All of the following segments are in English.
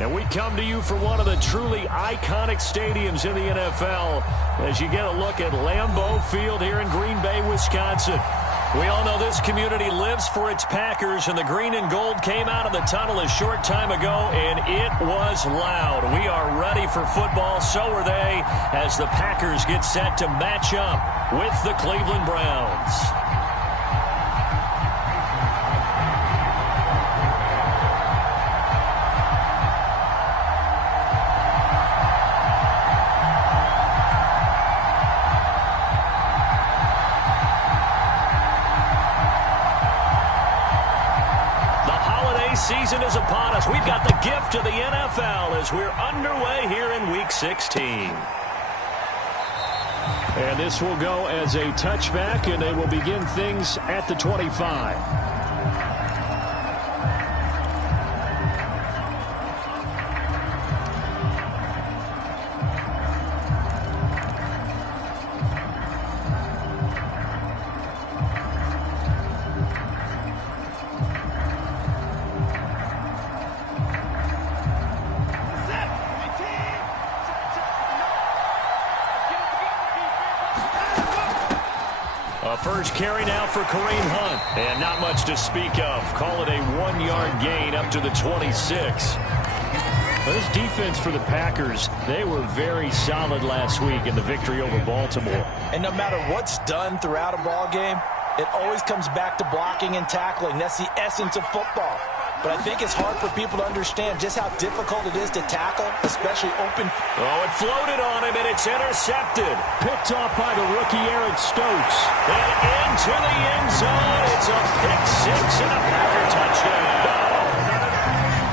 And we come to you from one of the truly iconic stadiums in the NFL as you get a look at Lambeau Field here in Green Bay, Wisconsin. We all know this community lives for its Packers, and the green and gold came out of the tunnel a short time ago, and it was loud. We are ready for football, so are they, as the Packers get set to match up with the Cleveland Browns. Season is upon us. We've got the gift of the NFL as we're underway here in Week 16. And this will go as a touchback, and they will begin things at the 25. First carry now for Kareem Hunt. And not much to speak of. Call it a 1-yard gain up to the 26. This defense for the Packers, they were very solid last week in the victory over Baltimore. And no matter what's done throughout a ball game, it always comes back to blocking and tackling. That's the essence of football. But I think it's hard for people to understand just how difficult it is to tackle, especially open. Oh, it floated on him, and it's intercepted. Picked off by the rookie Eric Stokes. And into the end zone. It's a pick six and a Packer touchdown.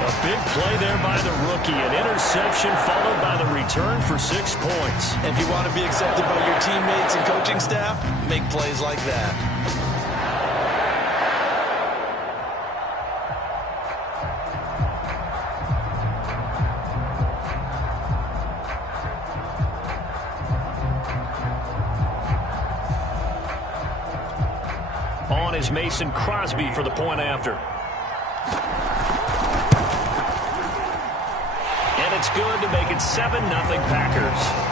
A big play there by the rookie. An interception followed by the return for 6 points. If you want to be accepted by your teammates and coaching staff, make plays like that. On is Mason Crosby for the point after. And it's good to make it 7-0 Packers.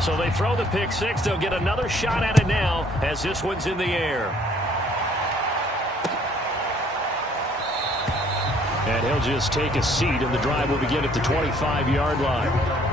So they throw the pick six. They'll get another shot at it now as this one's in the air. And he'll just take a seat, and the drive will begin at the 25-yard line.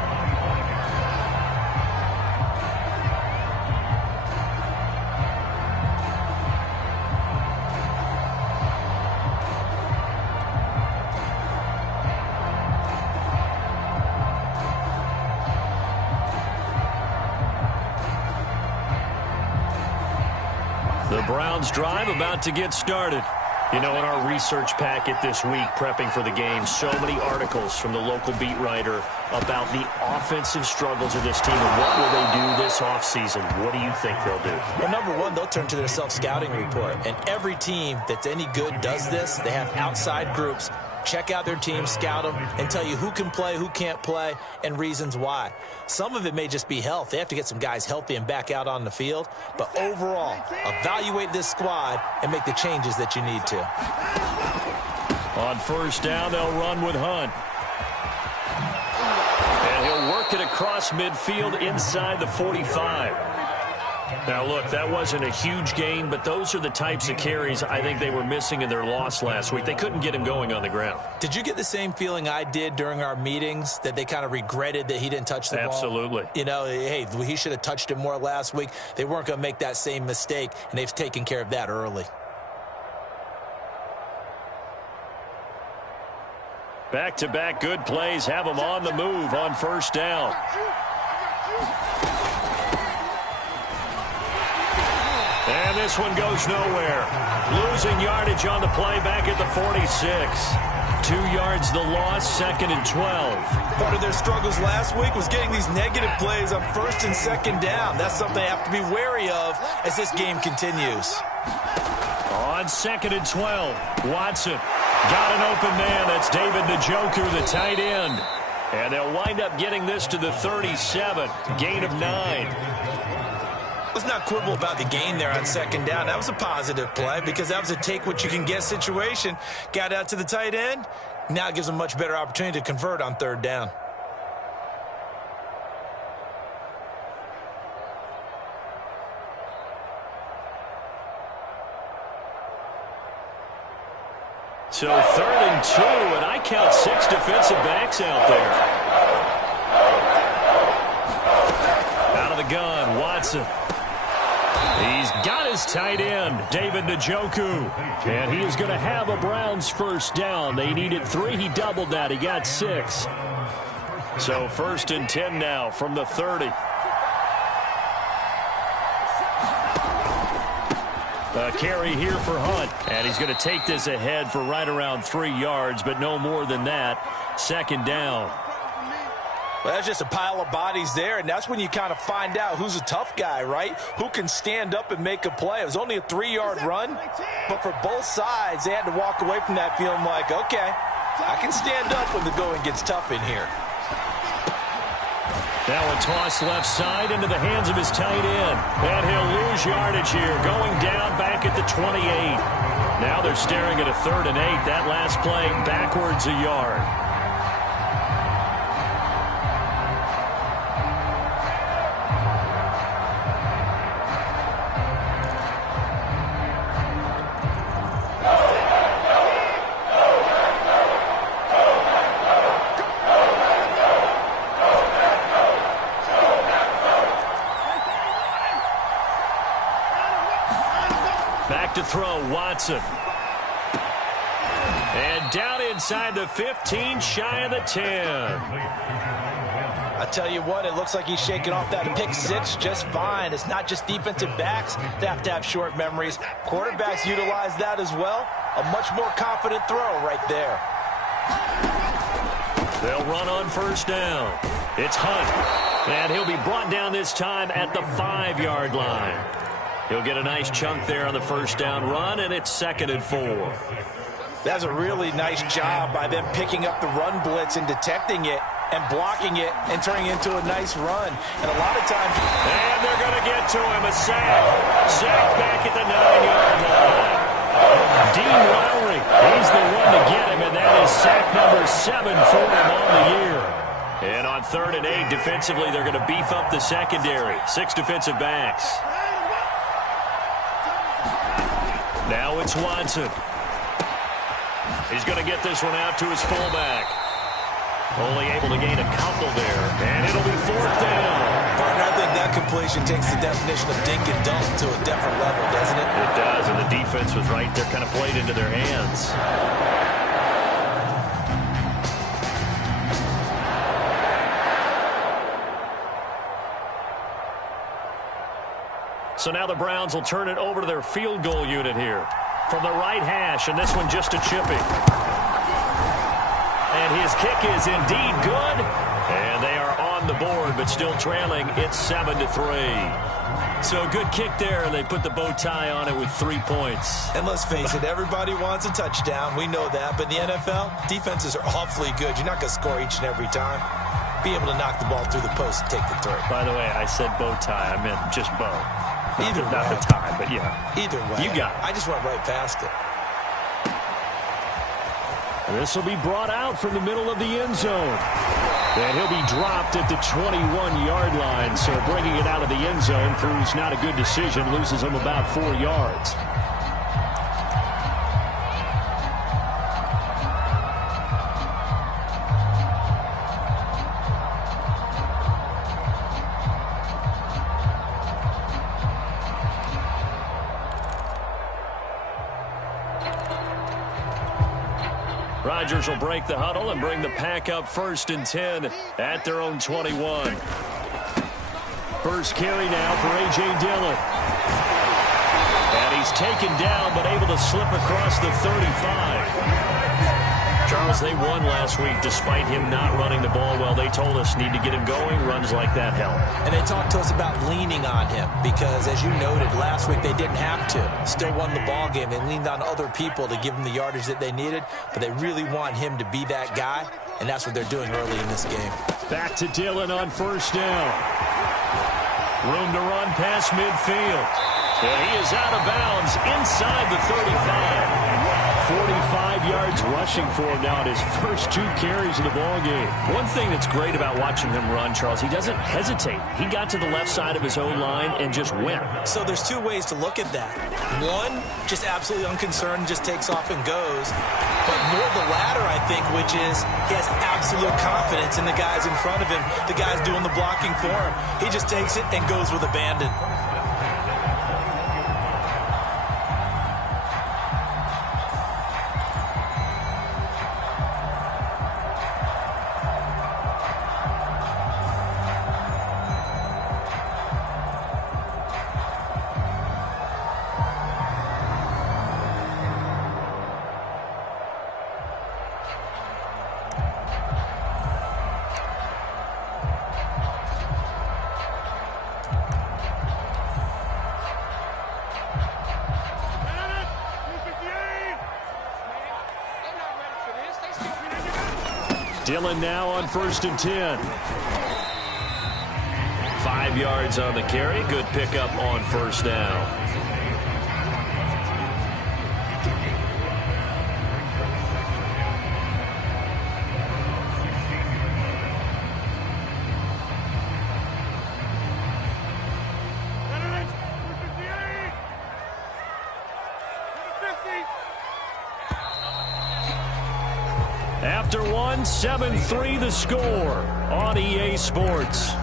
The Browns drive about to get started. You know, in our research packet this week, prepping for the game, so many articles from the local beat writer about the offensive struggles of this team and what will they do this offseason. What do you think they'll do? Well, number one, they'll turn to their self-scouting report. And every team that's any good does this. They have outside groups. Check out their team, scout them, and tell you who can play, who can't play, and reasons why. Some of it may just be health. They have to get some guys healthy and back out on the field. But overall, evaluate this squad and make the changes that you need to. On first down, they'll run with Hunt. And he'll work it across midfield inside the 45. Now, look, that wasn't a huge gain, but those are the types of carries I think they were missing in their loss last week. They couldn't get him going on the ground. Did you get the same feeling I did during our meetings, that they kind of regretted that he didn't touch the ball? Absolutely. You know, hey, he should have touched it more last week. They weren't going to make that same mistake, and they've taken care of that early. Back-to-back good plays have them on the move on first down. And this one goes nowhere. Losing yardage on the play back at the 46. 2 yards the loss, 2nd and 12. Part of their struggles last week was getting these negative plays on 1st and 2nd down. That's something they have to be wary of as this game continues. On 2nd and 12, Watson got an open man. That's David Njoku, the tight end. And they'll wind up getting this to the 37, gain of 9. Let's not quibble about the gain there on 2nd down. That was a positive play because that was a take-what-you-can-get situation. Got out to the tight end. Now it gives them a much better opportunity to convert on 3rd down. So 3rd and 2, and I count 6 defensive backs out there. Out of the gun, Watson. He's got his tight end, David Njoku. And he is going to have a Browns 1st down. They needed 3. He doubled that. He got 6. So 1st and 10 now from the 30. A carry here for Hunt. And he's going to take this ahead for right around 3 yards, but no more than that. 2nd down. Well, that's just a pile of bodies there, and that's when you kind of find out who's a tough guy, right? Who can stand up and make a play. It was only a 3-yard run, but for both sides, they had to walk away from that feeling like, okay, I can stand up when the going gets tough in here. Now a toss left side into the hands of his tight end. And he'll lose yardage here, going down back at the 28. Now they're staring at a 3rd and 8. That last play backwards a yard. To throw, Watson. And down inside the 15, shy of the 10. I tell you what, it looks like he's shaking off that pick 6 just fine. It's not just defensive backs that have to have short memories. Quarterbacks utilize that as well. A much more confident throw right there. They'll run on 1st down. It's Hunt. And he'll be brought down this time at the 5-yard line. He'll get a nice chunk there on the 1st down run, and it's 2nd and 4. That's a really nice job by them picking up the run blitz and detecting it and blocking it and turning it into a nice run. And a lot of times... And they're going to get to him. A sack. Sack back at the 9-yard line. Dean Lowry, he's the one to get him, and that is sack number 7 for him on the year. And on 3rd and 8, defensively, they're going to beef up the secondary. 6 defensive backs. Now it's Watson. He's going to get this one out to his fullback. Only able to gain a couple there. And it'll be 4th down. Partner, I think that completion takes the definition of dink and dunk to a different level, doesn't it? It does, and the defense was right there, kind of played into their hands. So now the Browns will turn it over to their field goal unit here. From the right hash, and this one just a chipping. And his kick is indeed good. And they are on the board, but still trailing. It's 7-3. So good kick there, and they put the bow tie on it with 3 points. And let's face it, everybody wants a touchdown. We know that. But in the NFL, defenses are awfully good. You're not going to score each and every time. Be able to knock the ball through the post and take the throw. By the way, I said bow tie. I meant just bow. Either way. Not the tie, but yeah. Either way. You got it. I just went right past it. This will be brought out from the middle of the end zone. And he'll be dropped at the 21-yard line. So bringing it out of the end zone proves not a good decision. Loses him about 4 yards. Rodgers will break the huddle and bring the pack up 1st and 10 at their own 21. First carry now for A.J. Dillon. He's taken down, but able to slip across the 35. Charles, they won last week despite him not running the ball well. They told us need to get him going. Runs like that help. And they talked to us about leaning on him because, as you noted, last week they didn't have to. Still won the ball game. They leaned on other people to give them the yardage that they needed, but they really want him to be that guy, and that's what they're doing early in this game. Back to Dillon on first down. Room to run past midfield. And he is out of bounds inside the 35. 45 yards rushing for him now at his first 2 carries of the ball game. One thing that's great about watching him run, Charles, he doesn't hesitate. He got to the left side of his O-line and just went. So there's 2 ways to look at that. One, just absolutely unconcerned, just takes off and goes. But more the latter, I think, which is he has absolute confidence in the guys in front of him, the guys doing the blocking for him. He just takes it and goes with abandon. Dillon now on 1st and 10. 5 yards on the carry. Good pickup on first down. After 7-3 the score on EA Sports.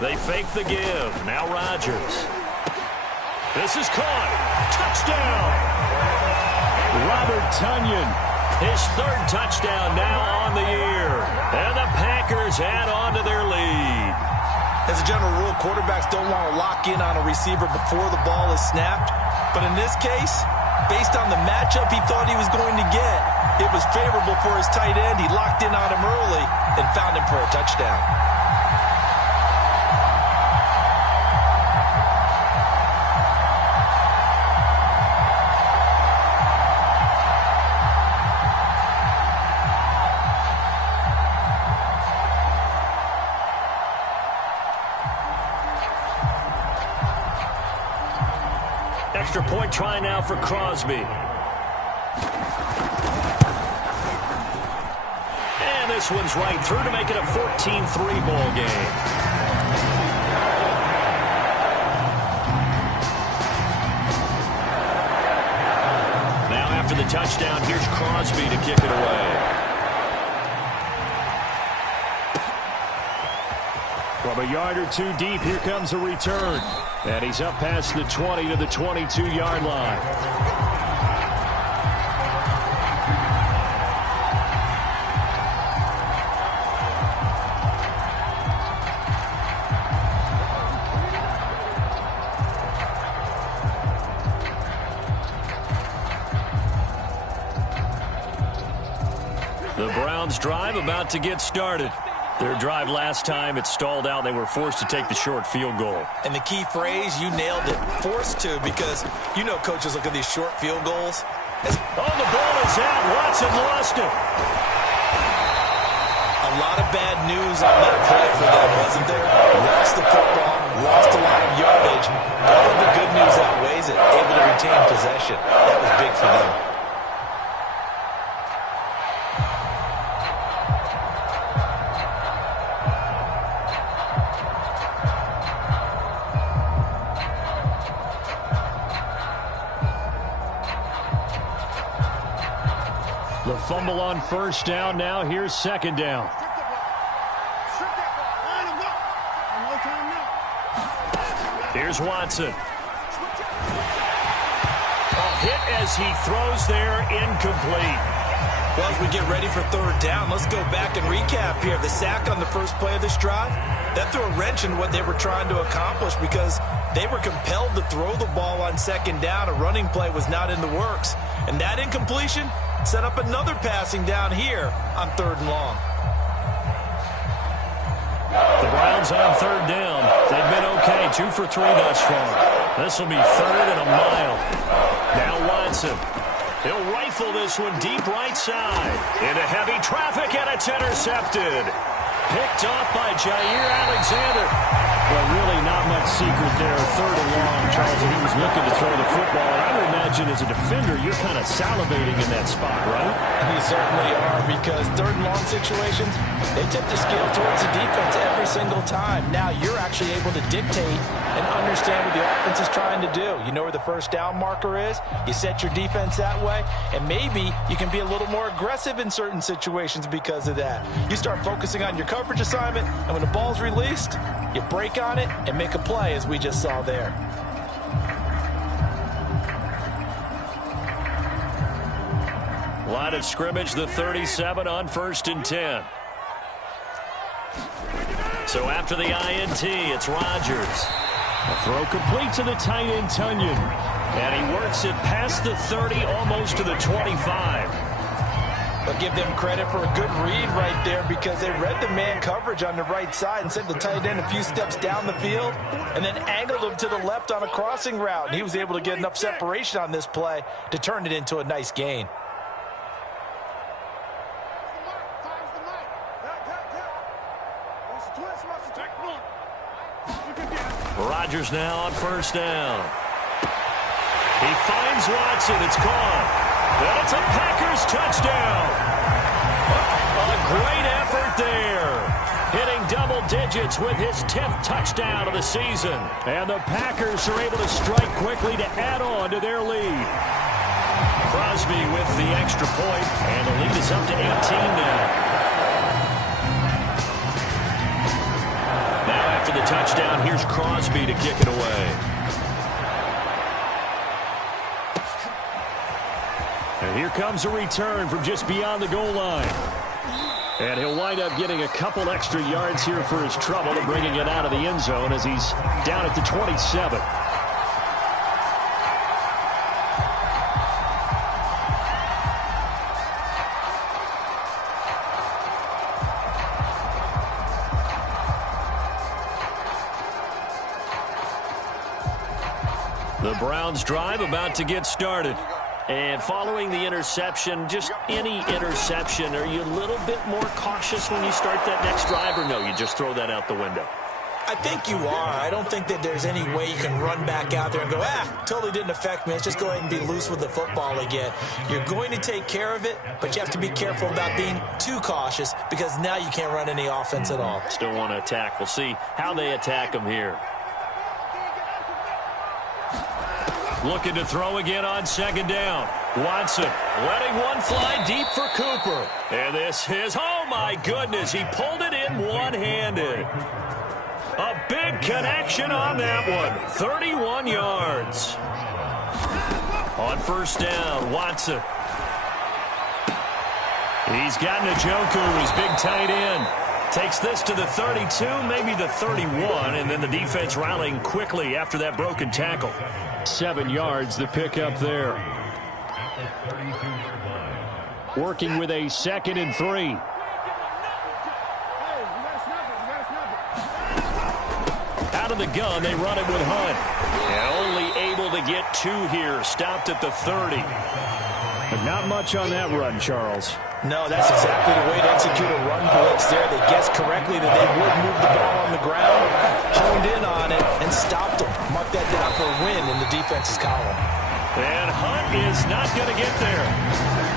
They fake the give. Now Rodgers. This is caught. Touchdown. Robert Tonyan. His 3rd touchdown now on the year. And the Packers add on to their lead. As a general rule, quarterbacks don't want to lock in on a receiver before the ball is snapped. But in this case, based on the matchup he thought he was going to get, it was favorable for his tight end. He locked in on him early and found him for a touchdown. Extra point try now for Crosby. And this one's right through to make it a 14-3 ball game. Now after the touchdown, here's Crosby to kick it away. From a yard or 2 deep, here comes a return. And he's up past the 20 to the 22-yard line. The Browns drive about to get started. Their drive last time, it stalled out. They were forced to take the short field goal. And the key phrase, you nailed it, forced to, because you know coaches look at these short field goals. Oh, the ball is out. Watson lost it. A lot of bad news on that play for them, wasn't there? Lost the football, lost a lot of yardage. All of the good news outweighs it. Able to retain possession. That was big for them. The fumble on first down. Now here's second down. Here's Watson. as he throws there, incomplete. Well, as we get ready for third down, let's go back and recap here. The sack on the first play of this drive, that threw a wrench in what they were trying to accomplish because they were compelled to throw the ball on second down. A running play was not in the works. And that incompletion set up another passing down here on third and long. The Browns on third down. They've been okay, 2 for 3 thus far. This will be third and a mile. Now Watson. He'll rifle this one deep right side. Into heavy traffic, and it's intercepted. Picked off by Jair Alexander. Well, really not much secret there. Third and long, Charles, and he was looking to throw the football. And I would imagine as a defender, you're kind of salivating in that spot, right? You certainly are, because third and long situations, they tip the scale towards the defense every single time. Now you're actually able to dictate and understand what the offense is trying to do. You know where the first down marker is. You set your defense that way, and maybe you can be a little more aggressive in certain situations because of that. You start focusing on your coverage assignment, and when the ball's released, you break on it and make a play, as we just saw there. Line of scrimmage, the 37 on 1st and 10. So after the INT, it's Rodgers. A throw complete to the tight end, Tunyon. And he works it past the 30, almost to the 25. But give them credit for a good read right there, because they read the man coverage on the right side and sent the tight end a few steps down the field and then angled him to the left on a crossing route. And he was able to get enough separation on this play to turn it into a nice gain. Rodgers now on first down. He finds Watson. It's caught. And it's a Packers touchdown. A great effort there. Hitting double digits with his 10th touchdown of the season. And the Packers are able to strike quickly to add on to their lead. Crosby with the extra point, and the lead is up to 18 now. Now after the touchdown, here's Crosby to kick it away. And here comes a return from just beyond the goal line. And he'll wind up getting a couple extra yards here for his trouble and bringing it out of the end zone as he's down at the 27. The Browns drive about to get started. And following the interception, just any interception, are you a little bit more cautious when you start that next drive, or no, you just throw that out the window? I think you are. I don't think that there's any way you can run back out there and go, totally didn't affect me. Let's just go ahead and be loose with the football again. You're going to take care of it, but you have to be careful about being too cautious, because now you can't run any offense at all. Still want to attack. We'll see how they attack them here. Looking to throw again on second down. Watson letting one fly deep for Cooper. And this is, oh my goodness, he pulled it in one-handed. A big connection on that one. 31 yards. On first down, Watson. He's got Njoku, his big tight end. Takes this to the 32, maybe the 31, and then the defense rallying quickly after that broken tackle. 7 yards, the pickup there. Working with a 2nd and 3. Out of the gun, they run it with Hunt. And only able to get 2 here, stopped at the 30. But not much on that run, Charles. No, that's exactly the way to execute a run blitz there. They guessed correctly that they would move the ball on the ground, honed in on it, and stopped them. Mark that down for a win in the defense's column. And Hunt is not going to get there.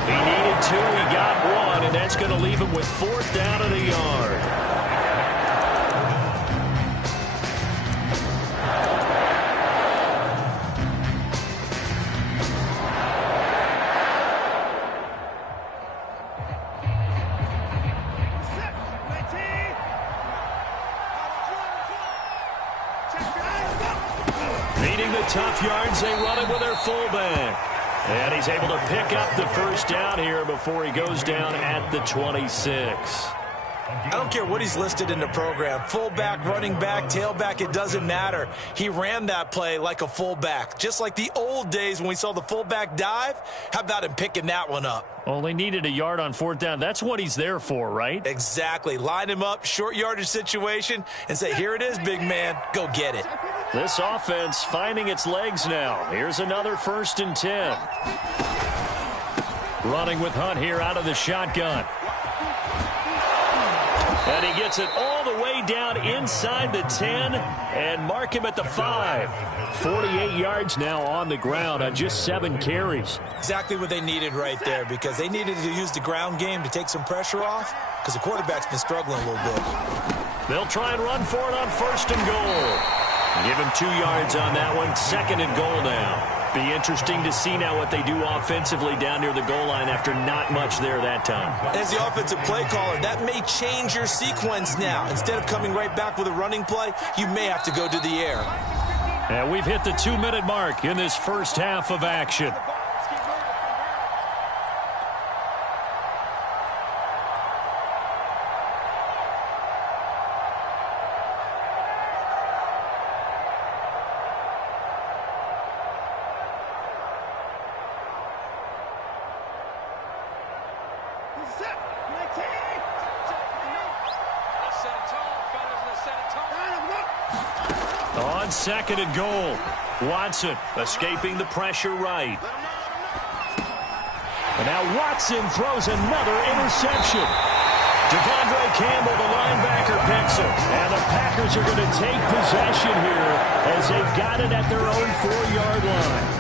He needed 2, he got 1, and that's going to leave him with 4th down and a yard. Needing the tough yards, they run it with their fullback. And he's able to pick up the first down here before he goes down at the 26. I don't care what he's listed in the program. Fullback, running back, tailback, it doesn't matter. He ran that play like a fullback, just like the old days when we saw the fullback dive. How about him picking that one up? Only needed a yard on fourth down. That's what he's there for, right? Exactly. Line him up, short yardage situation, and say, here it is, big man. Go get it. This offense finding its legs now. Here's another 1st and 10. Running with Hunt here out of the shotgun. And he gets it all the way down inside the 10 and mark him at the 5. 48 yards now on the ground on just 7 carries. Exactly what they needed right there, because they needed to use the ground game to take some pressure off, because the quarterback's been struggling a little bit. They'll try and run for it on 1st and goal. Give him 2 yards on that one. 2nd and goal now. Be interesting to see now what they do offensively down near the goal line after not much there that time. As the offensive play caller, that may change your sequence now. Instead of coming right back with a running play, you may have to go to the air. And we've hit the 2-minute mark in this first half of action. On 2nd and goal, Watson escaping the pressure right. And now Watson throws another interception. Devondre Campbell, the linebacker, picks it. And the Packers are going to take possession here as they've got it at their own 4-yard line.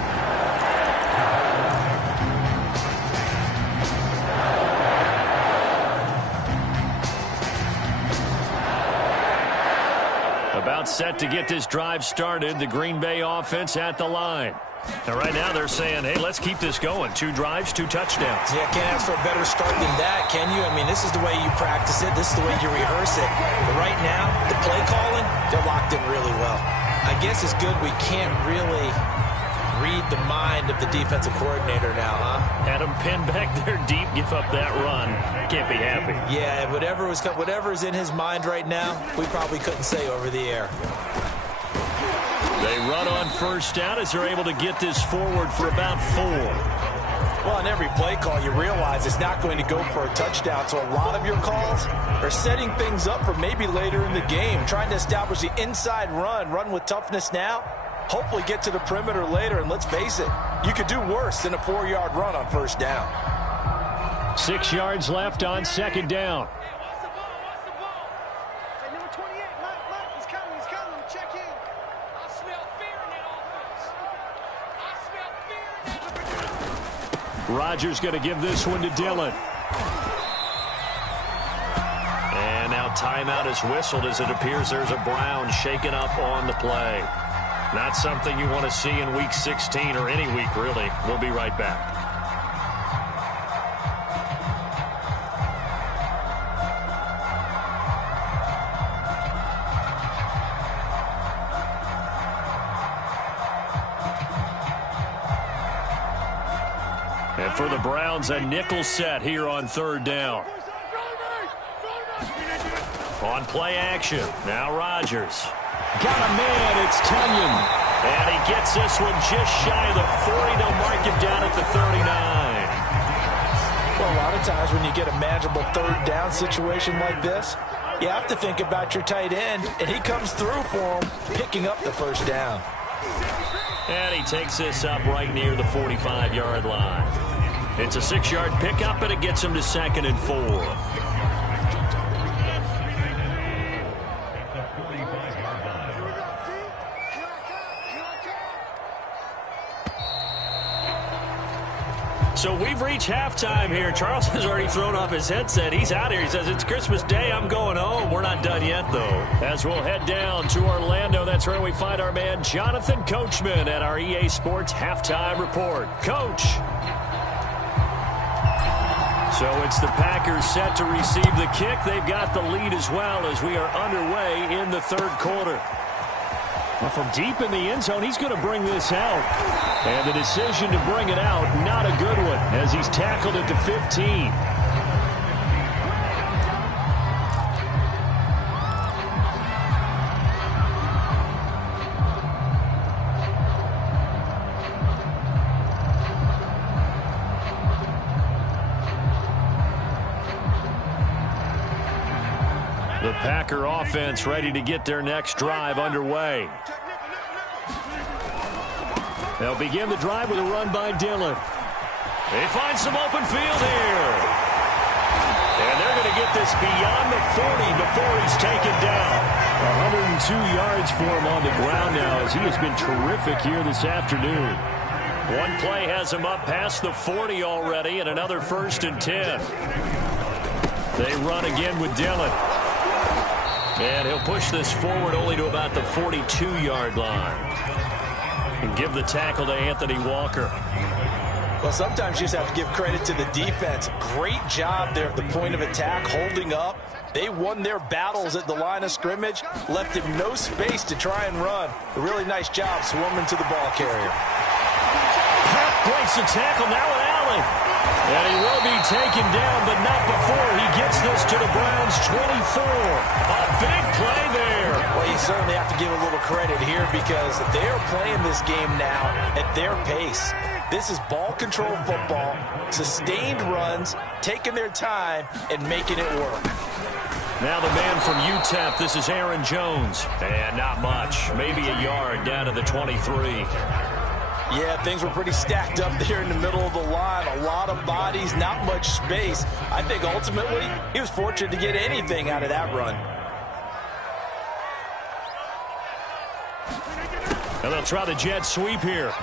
About set to get this drive started. The Green Bay offense at the line. And right now they're saying, hey, let's keep this going. 2 drives, 2 touchdowns. Yeah, can't ask for a better start than that, can you? I mean, this is the way you practice it. This is the way you rehearse it. But right now, the play calling, they're locked in really well. I guess it's good we can't really read the mind of the defensive coordinator now, huh? Had him pinned back there deep, give up that run. Can't be happy. Yeah, whatever is in his mind right now, we probably couldn't say over the air. They run on first down as they're able to get this forward for about 4. Well, on every play call, you realize it's not going to go for a touchdown, so a lot of your calls are setting things up for maybe later in the game, trying to establish the inside run with toughness now, hopefully get to the perimeter later, and let's face it, you could do worse than a 4-yard run on first down. 6 yards left on 2nd down. Rodgers going to give this one to Dillon. And now timeout is whistled as it appears there's a Brown shaken up on the play. Not something you want to see in Week 16 or any week, really. We'll be right back. And for the Browns, a nickel set here on 3rd down. On play action, now Rodgers. Got a man, it's Tunyon. And he gets this one just shy of the 40. They'll mark him down at the 39. Well, a lot of times when you get a manageable 3rd down situation like this, you have to think about your tight end, and he comes through for him, picking up the 1st down. And he takes this up right near the 45-yard line. It's a 6-yard pickup, and it gets him to 2nd and 4. So we've reached halftime here. Charles has already thrown off his headset. He's out here. He says, it's Christmas Day. I'm going home. We're not done yet, though. As we'll head down to Orlando, that's where we find our man Jonathan Coachman at our EA Sports Halftime Report. Coach. So it's the Packers set to receive the kick. They've got the lead as well as we are underway in the 3rd quarter. Well, from deep in the end zone, he's going to bring this out. And the decision to bring it out, not a good one, as he's tackled at the 15. The Packer offense ready to get their next drive underway. They'll begin the drive with a run by Dillon. They find some open field here. And they're going to get this beyond the 40 before he's taken down. 102 yards for him on the ground now, as he has been terrific here this afternoon. One play has him up past the 40 already, and another 1st and 10. They run again with Dillon. And he'll push this forward only to about the 42-yard line. And give the tackle to Anthony Walker. Well, sometimes you just have to give credit to the defense. Great job there at the point of attack, holding up. They won their battles at the line of scrimmage, left him no space to try and run. A really nice job swarming to the ball carrier. Breaks the tackle now with Allen. And he will be taken down, but not before he gets this to the Browns' 24. A big play there. Well, you certainly have to give a little credit here because they're playing this game now at their pace. This is ball control football, sustained runs, taking their time, and making it work. Now the man from UTEP, this is Aaron Jones. And not much, maybe a yard down to the 23. Yeah, things were pretty stacked up there in the middle of the line. A lot of bodies, not much space. I think ultimately he was fortunate to get anything out of that run. And they'll try the jet sweep here.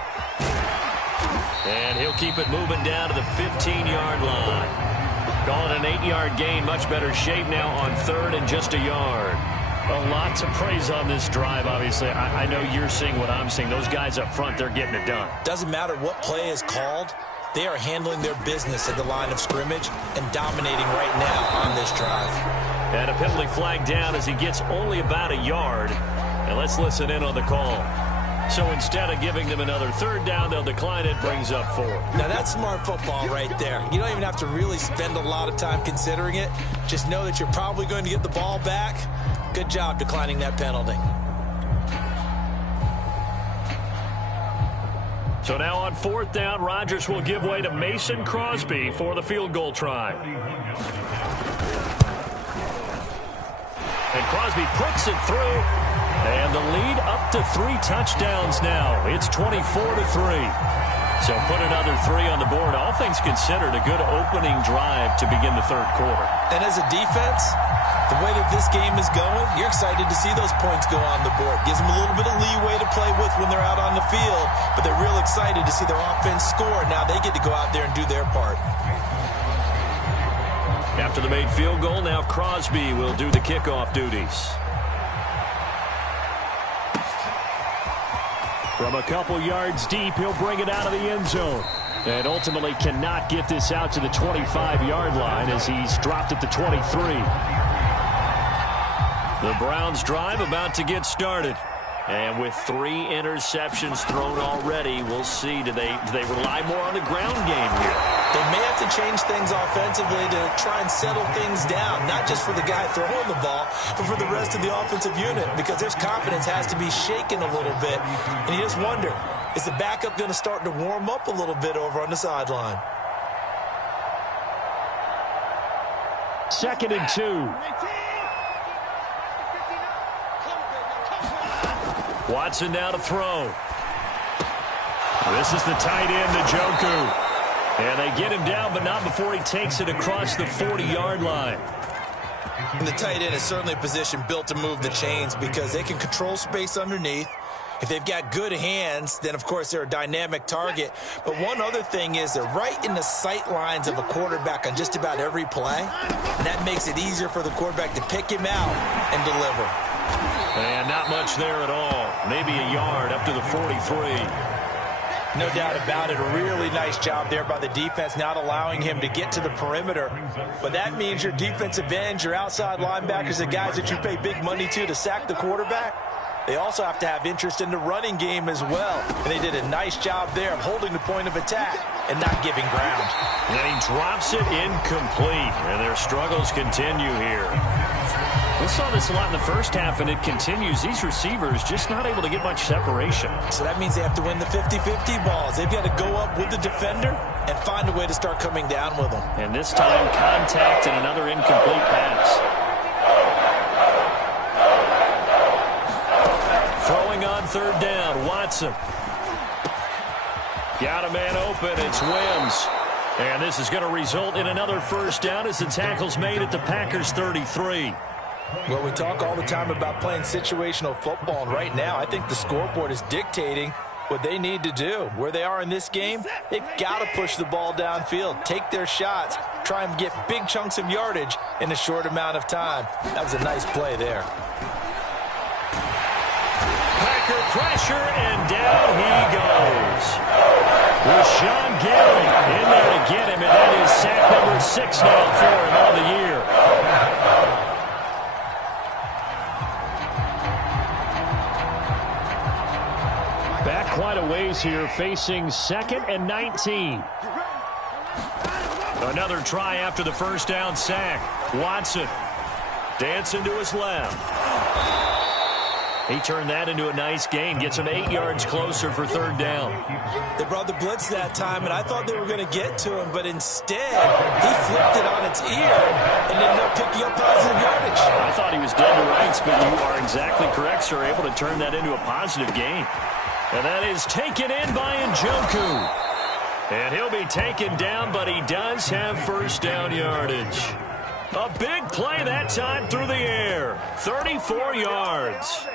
And he'll keep it moving down to the 15-yard line. Calling an 8-yard gain, much better shape now on 3rd and just a yard. A lot to praise on this drive, obviously. I know you're seeing what I'm seeing. Those guys up front, they're getting it done. Doesn't matter what play is called. They are handling their business at the line of scrimmage and dominating right now on this drive. And a penalty flag down as he gets only about a yard. And let's listen in on the call. So instead of giving them another 3rd down, they'll decline it, brings up 4. Now that's smart football right there. You don't even have to really spend a lot of time considering it. Just know that you're probably going to get the ball back. Good job declining that penalty. So now on 4th down, Rodgers will give way to Mason Crosby for the field goal try. And Crosby puts it through. And the lead up to 3 touchdowns now. It's 24-3. So put another 3 on the board. All things considered, a good opening drive to begin the 3rd quarter. And as a defense, the way that this game is going, you're excited to see those points go on the board. Gives them a little bit of leeway to play with when they're out on the field, but they're real excited to see their offense score. Now they get to go out there and do their part. After the made field goal, now Crosby will do the kickoff duties. From a couple yards deep, he'll bring it out of the end zone. And ultimately cannot get this out to the 25-yard line as he's dropped at the 23. The Browns drive about to get started. And with 3 interceptions thrown already, we'll see. Do they rely more on the ground game here? They may have to change things offensively to try and settle things down, not just for the guy throwing the ball, but for the rest of the offensive unit, because their confidence has to be shaken a little bit. And you just wonder, is the backup going to start to warm up a little bit over on the sideline? 2nd and 2. Watson now to throw. This is the tight end, Njoku. And they get him down, but not before he takes it across the 40-yard line. And the tight end is certainly a position built to move the chains because they can control space underneath. If they've got good hands, then, of course, they're a dynamic target. But one other thing is they're right in the sight lines of a quarterback on just about every play. And that makes it easier for the quarterback to pick him out and deliver. And not much there at all. Maybe a yard up to the 43. No doubt about it. A really nice job there by the defense, not allowing him to get to the perimeter. But that means your defensive ends, your outside linebackers, the guys that you pay big money to sack the quarterback, they also have to have interest in the running game as well. And they did a nice job there of holding the point of attack and not giving ground. And he drops it incomplete, and their struggles continue here. We saw this a lot in the first half, and it continues. These receivers just not able to get much separation. So that means they have to win the 50-50 balls. They've got to go up with the defender and find a way to start coming down with them. And this time, contact and another incomplete pass. Throwing on third down, Watson. Got a man open, it's Wims. And this is going to result in another first down as the tackle's made at the Packers' 33. Well, we talk all the time about playing situational football, and right now I think the scoreboard is dictating what they need to do. Where they are in this game, they've got to push the ball downfield, take their shots, try and get big chunks of yardage in a short amount of time. That was a nice play there. Packer pressure, and down he goes. Rashawn Gary in there to get him, and that is sack number 6 now for him on the year. Back quite a ways here, facing 2nd and 19. Another try after the first down sack. Watson dancing to his left. He turned that into a nice gain, gets him 8 yards closer for third down. They brought the blitz that time, and I thought they were going to get to him, but instead, he flipped it on its ear and ended up picking up positive yardage. I thought he was dead to rights, but you are exactly correct, sir, able to turn that into a positive gain. And that is taken in by Njoku. And he'll be taken down, but he does have first down yardage. A big play that time through the air. 34 yards.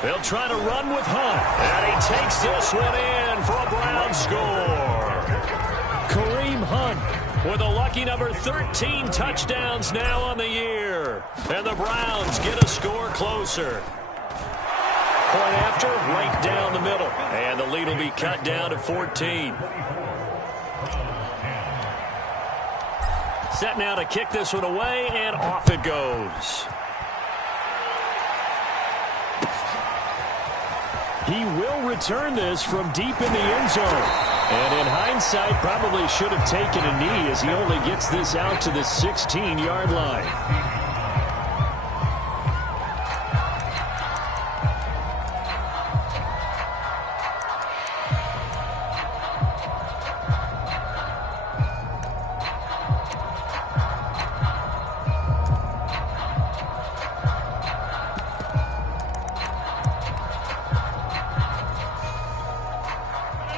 They'll try to run with Hunt. And he takes this one in for a Brown score. Kareem Hunt with a lucky number 13 touchdowns now on the year. And the Browns get a score closer. Point after, right down the middle. And the lead will be cut down to 14. Set now to kick this one away, and off it goes. He will return this from deep in the end zone. And in hindsight, probably should have taken a knee as he only gets this out to the 16-yard line.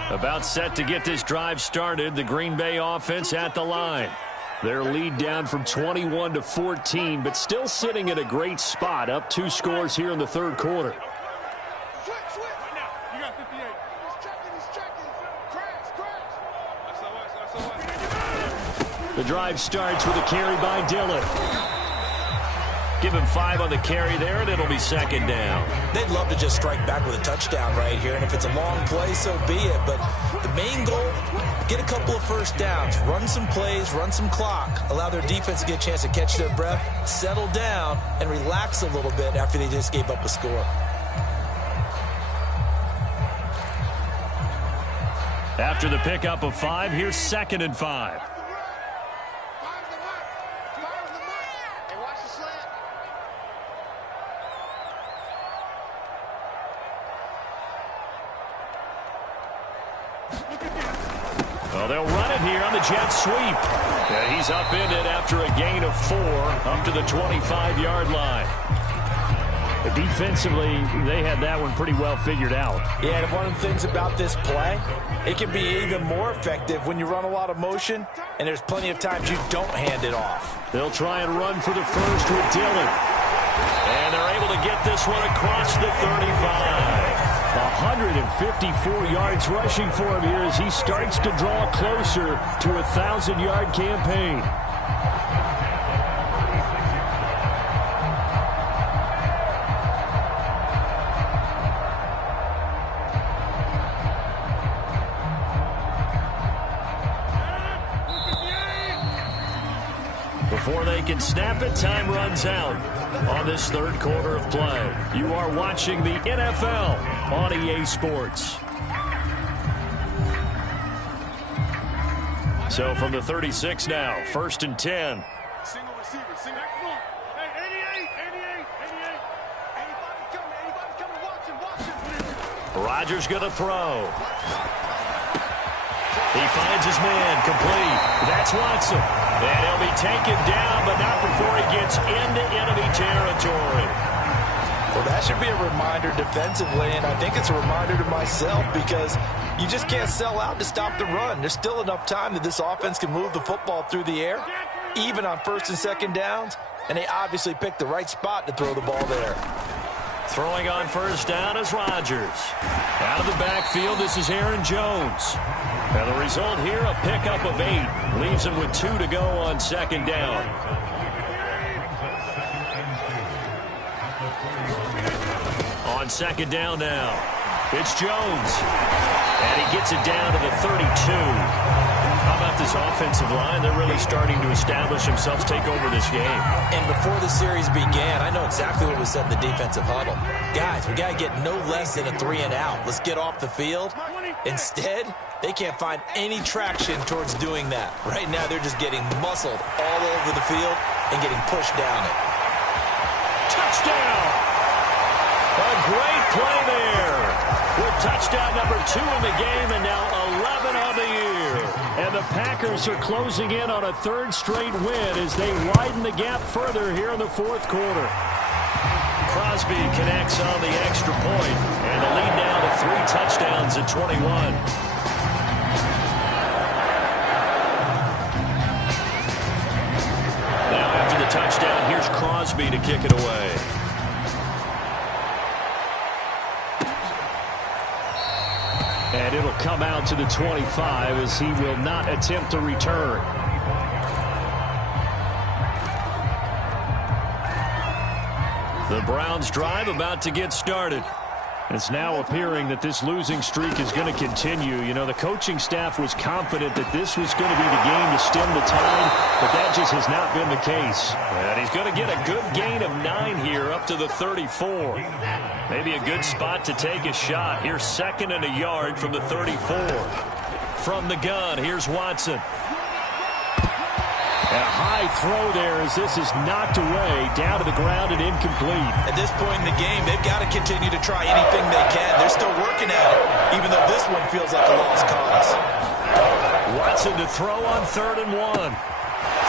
About set to get this drive started. The Green Bay offense at the line. Their lead down from 21 to 14, but still sitting at a great spot, up 2 scores here in the third quarter. The drive starts with a carry by Dillon. Give him 5 on the carry there, and it'll be second down. They'd love to just strike back with a touchdown right here, and if it's a long play, so be it. But the main goal, get a couple of first downs, run some plays, run some clock, allow their defense to get a chance to catch their breath, settle down, and relax a little bit after they just gave up a score. After the pickup of 5, here's 2nd and 5. Well, they'll run it here on the jet sweep. Yeah, he's upended after a gain of 4 up to the 25-yard line. But defensively, they had that one pretty well figured out. Yeah, and one of the things about this play, it can be even more effective when you run a lot of motion, and there's plenty of times you don't hand it off. They'll try and run for the first with Dillon. And they're able to get this one across the 35. 154 yards rushing for him here as he starts to draw closer to a 1,000-yard campaign. can snap it. Time runs out on this third quarter of play. You are watching the NFL on EA Sports. So from the 36 now, 1st and 10. Single receiver, single. Hey, 88. Anybody's coming, watch him. Rodgers going to throw. He finds his man, complete. That's Watson. And he'll be taken down, but not before he gets into enemy territory. Well, that should be a reminder defensively, and I think it's a reminder to myself because you just can't sell out to stop the run. There's still enough time that this offense can move the football through the air, even on 1st and 2nd downs, and they obviously picked the right spot to throw the ball there. Throwing on 1st down is Rodgers. Out of the backfield, this is Aaron Jones. And the result here, a pickup of 8. Leaves him with 2 to go on 2nd down. On 2nd down now, it's Jones. And he gets it down to the 32. How about this offensive line? They're really starting to establish themselves, take over this game. And before the series began, I know exactly what was said in the defensive huddle. Guys, we got to get no less than a 3-and-out. Let's get off the field. Instead, they can't find any traction towards doing that. Right now, they're just getting muscled all over the field and getting pushed down it. Touchdown! A great play there. With touchdown number 2 in the game and now 11 on the year. And the Packers are closing in on a 3rd straight win as they widen the gap further here in the 4th quarter. Crosby connects on the extra point, and the lead now to 3 touchdowns at 21. Now after the touchdown, here's Crosby to kick it away. And it'll come out to the 25 as he will not attempt to return. The Browns drive about to get started. It's now appearing that this losing streak is going to continue. You know, the coaching staff was confident that this was going to be the game to stem the tide, but that just has not been the case. And he's going to get a good gain of 9 here up to the 34. Maybe a good spot to take a shot. Here's 2nd and a yard from the 34. From the gun, here's Watson. A high throw there as this is knocked away, down to the ground and incomplete. At this point in the game, they've got to continue to try anything they can. They're still working at it, even though this one feels like a lost cause. Watson to throw on 3rd and 1.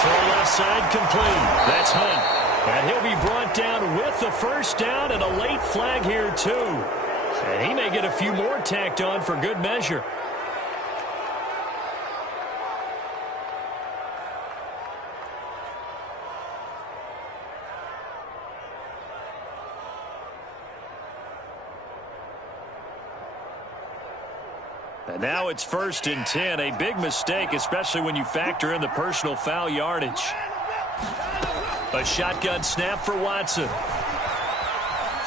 Throw left side complete. That's Hunt. And he'll be brought down with the 1st down and a late flag here too. And he may get a few more tacked on for good measure. And now it's 1st and 10. A big mistake, especially when you factor in the personal foul yardage. A shotgun snap for Watson.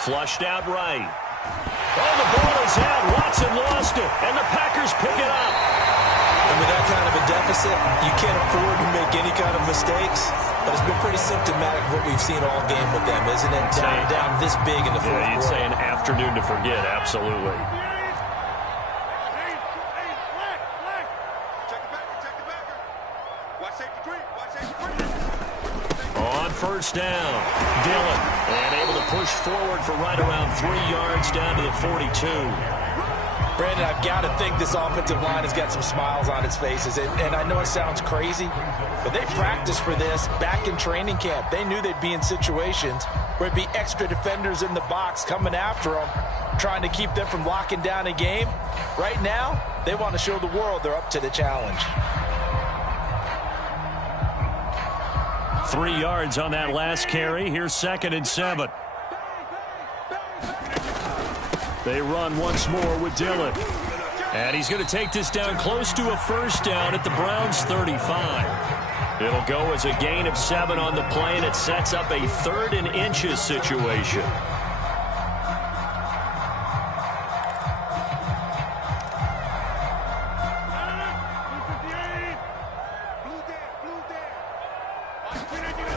Flushed out right. Oh, the ball is out. Watson lost it, and the Packers pick it up. And with that kind of a deficit, you can't afford to make any kind of mistakes. But it's been pretty symptomatic of what we've seen all game with them, isn't it? Down this big in the 4th quarter. You'd say an afternoon to forget, absolutely. On 1st down, Dillon, and able to push forward for right around 3 yards down to the 42. Brandon, I've got to think this offensive line has got some smiles on its faces. And I know it sounds crazy, but they practiced for this back in training camp. They knew they'd be in situations where it'd be extra defenders in the box coming after them, trying to keep them from locking down a game. Right now, they want to show the world they're up to the challenge. 3 yards on that last carry. Here's 2nd and 7. They run once more with Dillon. And he's going to take this down close to a 1st down at the Browns' 35. It'll go as a gain of 7 on the play, and it sets up a 3rd and inches situation.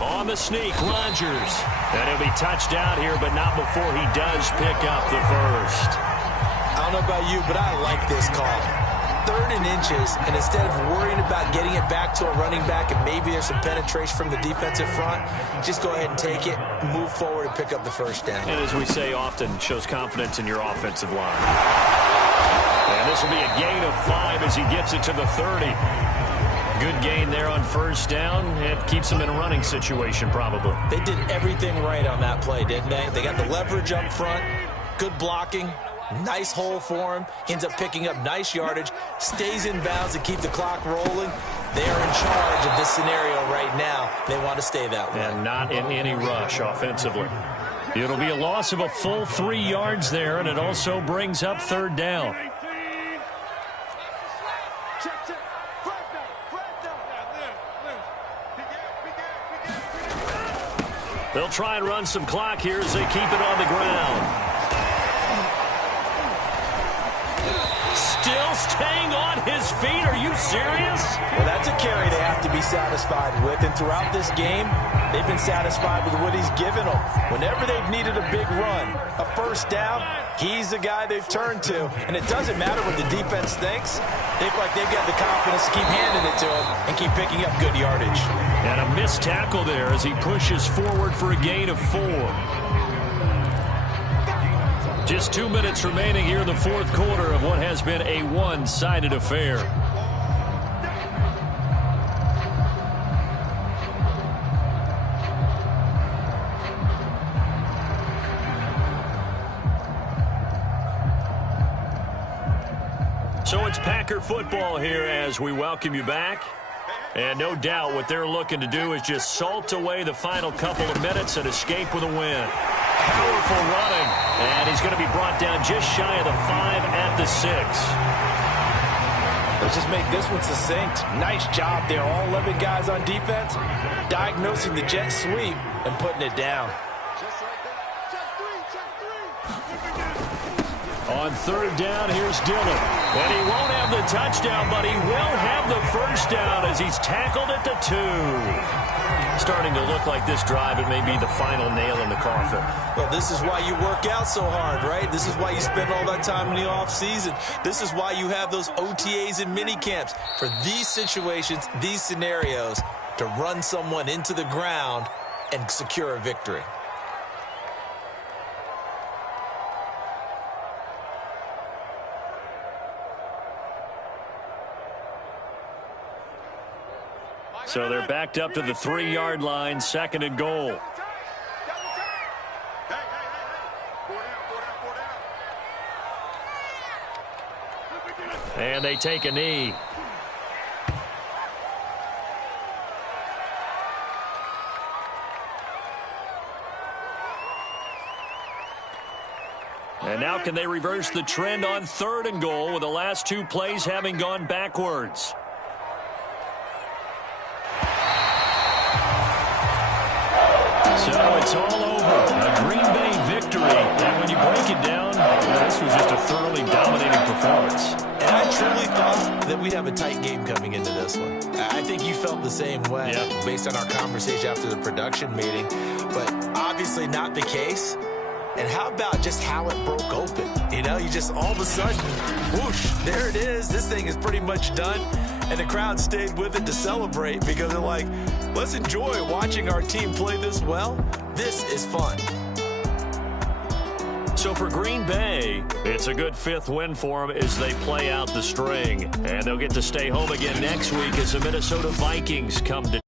On the the sneak. Rodgers. And he'll be touched out here, but not before he does pick up the first. I don't know about you, but I like this call. 3rd and inches, and instead of worrying about getting it back to a running back and maybe there's some penetration from the defensive front, just go ahead and take it, move forward, and pick up the first down. And as we say often, shows confidence in your offensive line. And this will be a gain of 5 as he gets it to the 30. Good gain there on first down. It keeps him in a running situation probably. They did everything right on that play, didn't they? They got the leverage up front, good blocking. Nice hole for him. Ends up picking up nice yardage. Stays in bounds to keep the clock rolling. They are in charge of this scenario right now. They want to stay that way. And not in any rush offensively. It'll be a loss of a full 3 yards there, and it also brings up 3rd down. They'll try and run some clock here as they keep it on the ground. Still staying on his feet. Are you serious? Well, that's a carry they have to be satisfied with. And throughout this game, they've been satisfied with what he's given them. Whenever they've needed a big run, a first down, he's the guy they've turned to. And it doesn't matter what the defense thinks. They feel like they've got the confidence to keep handing it to him and keep picking up good yardage. And a missed tackle there as he pushes forward for a gain of 4. Just 2 minutes remaining here in the 4th quarter of what has been a one-sided affair. So it's Packer football here as we welcome you back. And no doubt what they're looking to do is just salt away the final couple of minutes and escape with a win. Powerful running, and he's going to be brought down just shy of the 5 at the 6. Let's just make this one succinct. Nice job there. All 11 guys on defense diagnosing the jet sweep and putting it down. On 3rd down, here's Dillon. And he won't have the touchdown, but he will have the first down as he's tackled at the 2. Starting to look like this drive, it may be the final nail in the coffin. Well, this is why you work out so hard, right? This is why you spend all that time in the offseason. This is why you have those OTAs and mini camps for these situations, these scenarios, to run someone into the ground and secure a victory. So they're backed up to the 3-yard line, 2nd and goal. And they take a knee. And now can they reverse the trend on 3rd and goal with the last 2 plays having gone backwards? So it's all over. A Green Bay victory. And when you break it down, this was just a thoroughly dominating performance. And I truly thought that we'd have a tight game coming into this one. I think you felt the same way based on our conversation after the production meeting. But obviously not the case. And how about just how it broke open? You know, you just all of a sudden, whoosh, there it is. This thing is pretty much done. And the crowd stayed with it to celebrate because they're like, let's enjoy watching our team play this well. This is fun. So for Green Bay, it's a good 5th win for them as they play out the string. And they'll get to stay home again next week as the Minnesota Vikings come to